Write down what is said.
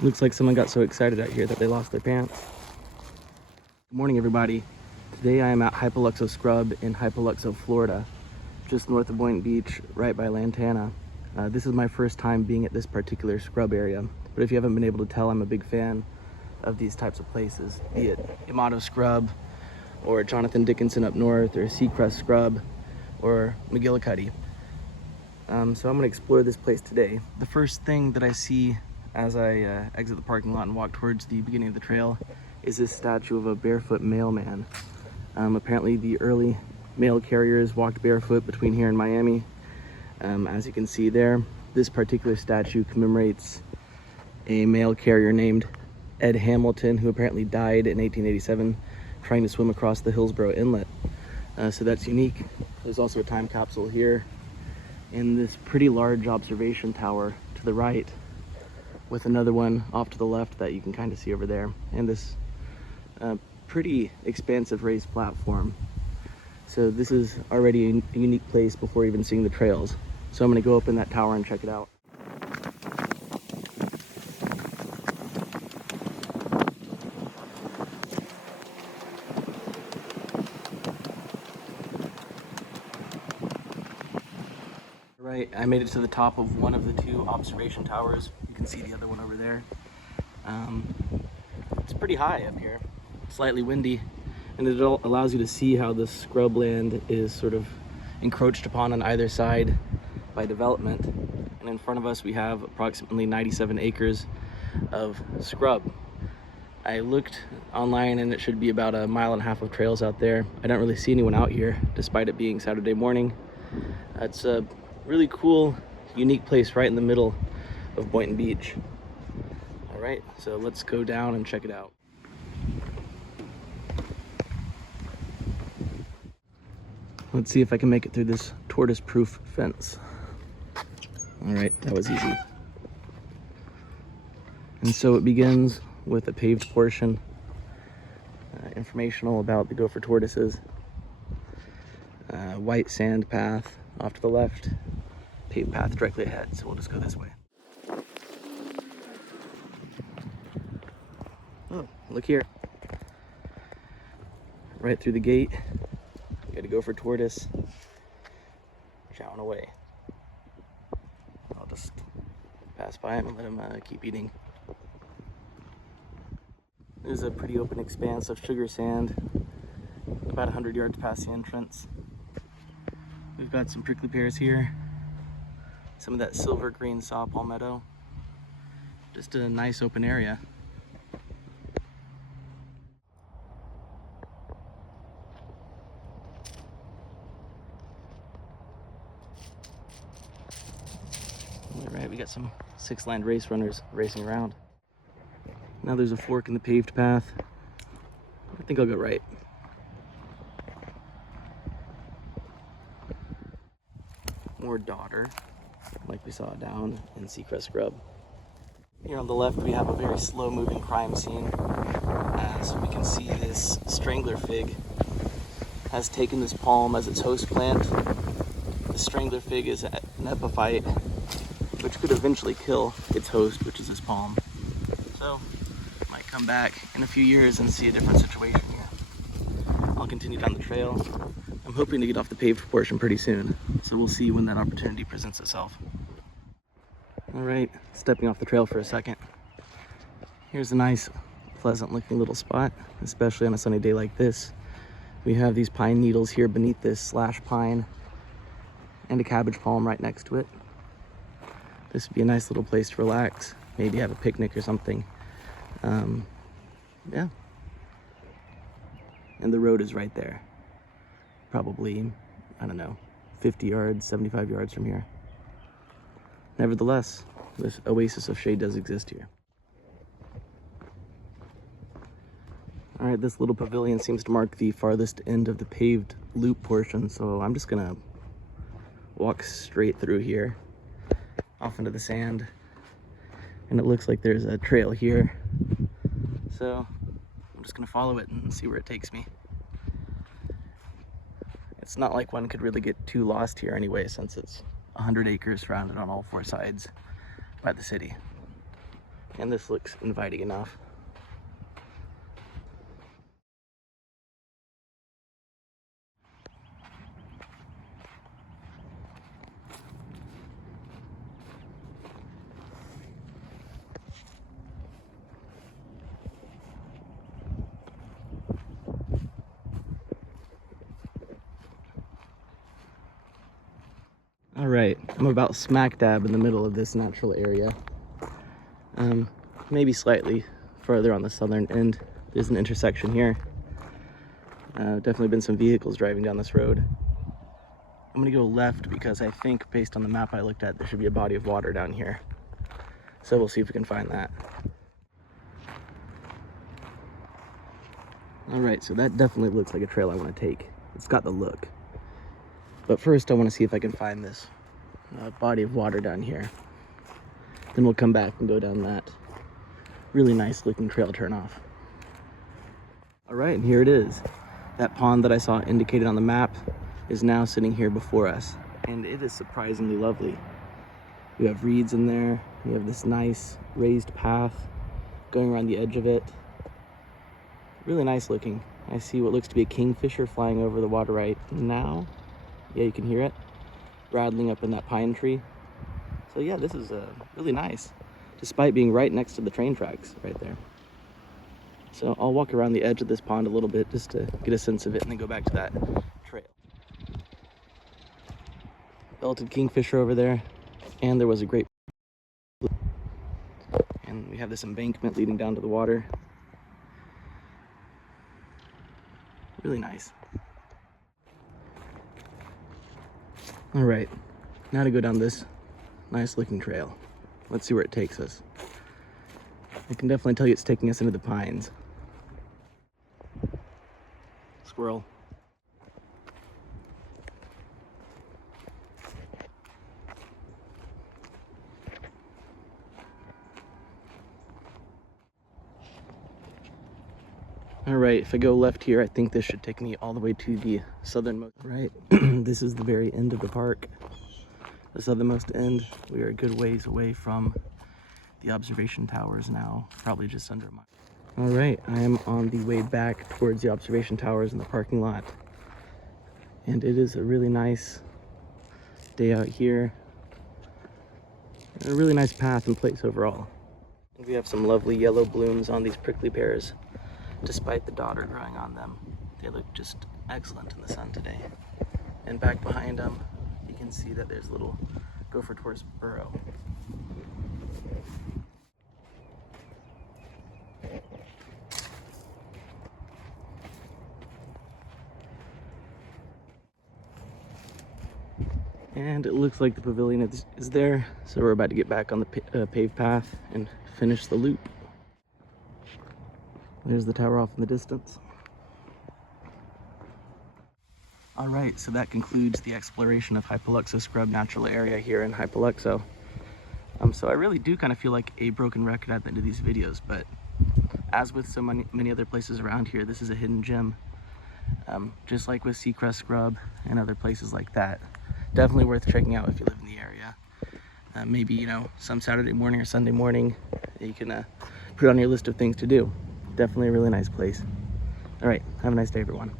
Looks like someone got so excited out here that they lost their pants. Good morning, everybody. Today I am at Hypoluxo Scrub in Hypoluxo, Florida, just north of Boynton Beach, right by Lantana. This is my first time being at this particular scrub area, but if you haven't been able to tell, I'm a big fan of these types of places, be it Yamato Scrub, or Jonathan Dickinson up north, or Seacrest Scrub, or McGillicuddy. So I'm going to explore this place today. The first thing that I see as I exit the parking lot and walk towards the beginning of the trail is this statue of a barefoot mailman. Apparently the early mail carriers walked barefoot between here and Miami. As you can see there, this particular statue commemorates a mail carrier named Ed Hamilton, who apparently died in 1887 trying to swim across the Hillsborough Inlet. So that's unique. There's also a time capsule here in this pretty large observation tower to the right, with another one off to the left that you can kind of see over there, and this pretty expansive raised platform. So this is already a unique place before even seeing the trails. So I'm going to go up in that tower and check it out. Right, I made it to the top of one of the two observation towers. You can see the other one over there. It's pretty high up here, slightly windy, and it allows you to see how the scrubland is sort of encroached upon on either side by development. And in front of us we have approximately 97 acres of scrub. I looked online and it should be about 1.5 miles of trails out there. I don't really see anyone out here despite it being Saturday morning. It's a really cool, unique place right in the middle of Boynton Beach. All right, so let's go down and check it out. Let's see if I can make it through this tortoise-proof fence. All right, that was easy. And so it begins with a paved portion, informational about the gopher tortoises. White sand path off to the left, paved path directly ahead, so we'll just go this way. Oh, look here. Right through the gate, we got a gopher tortoise chowing away. I'll just pass by him and let him keep eating. There's a pretty open expanse of sugar sand, about 100 yards past the entrance. We've got some prickly pears here, some of that silver green saw palmetto. Just a nice open area. All right, we got some six-lined race runners racing around. Now there's a fork in the paved path. I think I'll go right. More dodder, like we saw down in Seacrest Scrub. Here on the left we have a very slow-moving crime scene. So we can see this strangler fig has taken this palm as its host plant. The strangler fig is an epiphyte, which could eventually kill its host, which is this palm. So, might come back in a few years and see a different situation here. I'll continue down the trail. I'm hoping to get off the paved portion pretty soon, so we'll see when that opportunity presents itself. All right, stepping off the trail for a second. Here's a nice, pleasant looking little spot, especially on a sunny day like this. We have these pine needles here beneath this slash pine and a cabbage palm right next to it. This would be a nice little place to relax, maybe have a picnic or something. Yeah. And the road is right there. Probably, I don't know, 50 yards, 75 yards from here. Nevertheless, this oasis of shade does exist here. All right, this little pavilion seems to mark the farthest end of the paved loop portion, so I'm just gonna walk straight through here, off into the sand. And it looks like there's a trail here, so I'm just gonna follow it and see where it takes me. It's not like one could really get too lost here anyway, since it's 100 acres surrounded on all four sides by the city. And this looks inviting enough. All right, I'm about smack dab in the middle of this natural area. Maybe slightly further on the southern end. There's an intersection here. Definitely been some vehicles driving down this road. I'm gonna go left because I think, based on the map I looked at, there should be a body of water down here. So we'll see if we can find that. All right, so that definitely looks like a trail I want to take. It's got the look. But first I want to see if I can find this body of water down here. Then we'll come back and go down that really nice looking trail turnoff. All right, and here it is. That pond that I saw indicated on the map is now sitting here before us. And it is surprisingly lovely. We have reeds in there. We have this nice raised path going around the edge of it. Really nice looking. I see what looks to be a kingfisher flying over the water right now. Yeah, you can hear it rattling up in that pine tree. So yeah, this is really nice, despite being right next to the train tracks right there. So I'll walk around the edge of this pond a little bit just to get a sense of it and then go back to that trail. Belted kingfisher over there, and there was a great, and we have this embankment leading down to the water. Really nice. All right, now to go down this nice looking trail. Let's see where it takes us. I can definitely tell you it's taking us into the pines. Squirrel. All right, if I go left here, I think this should take me all the way to the southernmost. Right, this is the very end of the park. The southernmost end. We are a good ways away from the observation towers now, probably just under a mile. All right, I am on the way back towards the observation towers in the parking lot. And it is a really nice day out here. A really nice path and place overall. We have some lovely yellow blooms on these prickly pears. Despite the dodder growing on them, they look just excellent in the sun today. And back behind them, you can see that there's a little gopher tortoise burrow. And it looks like the pavilion is there, so we're about to get back on the paved path and finish the loop. There's the tower off in the distance. All right, so that concludes the exploration of Hypoluxo Scrub Natural Area here in Hypoluxo. So I really do kind of feel like a broken record at the end of these videos, but as with so many other places around here, this is a hidden gem. Just like with Seacrest Scrub and other places like that. Definitely worth checking out if you live in the area. Maybe, you know, some Saturday morning or Sunday morning, you can put it on your list of things to do. Definitely a really nice place. All right, have a nice day, everyone.